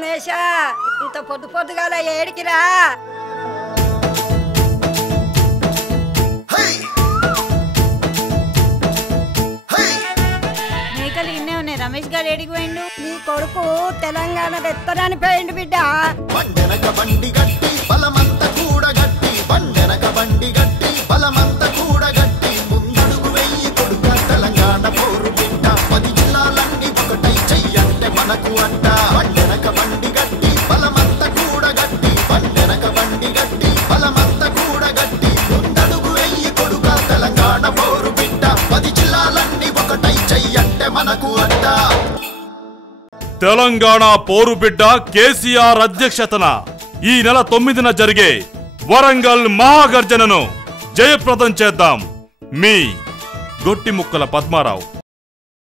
రమేష ఇంత పొద్దు పొద్దుగాల ఏడికిరా? మేకలు ఇన్నే ఉన్నాయి. రమేష్ గారు ఏడికి పోయిండు? నీ కొడుకు తెలంగాణ తెత్తరాని పోయిండు బిడ్డ. బండెనక బండి గట్టి బలమంత కూడగట్టి, బండెనక బండి గట్టి బలమంత కూడగట్టి, ముందడుగు వెయ్యి కొడుక తెలంగాణ పోరు బిడ్డ. 10 జిల్లాలన్నీ ఒకటై చెయ్యంటే మనకు అంట. బండెనక బండి గట్టి బలమంత కూడగట్టి, బండెనక బండి గట్టి బలమంత కూడగట్టి, ముందడుగు వెయ్యి కొడుక తెలంగాణ పోరు బిడ్డ. 10 జిల్లాలన్నీ ఒకటై చెయ్యంటే మనకు అంట. తెలంగాణ పోరు బిడ్డ కేసీఆర్ అధ్యక్షతన ఈ నెల 9న జరిగే వరంగల్ మహాగర్జనను జయప్రదం చేద్దాం. మీ గొట్టిముక్కల పద్మారావు.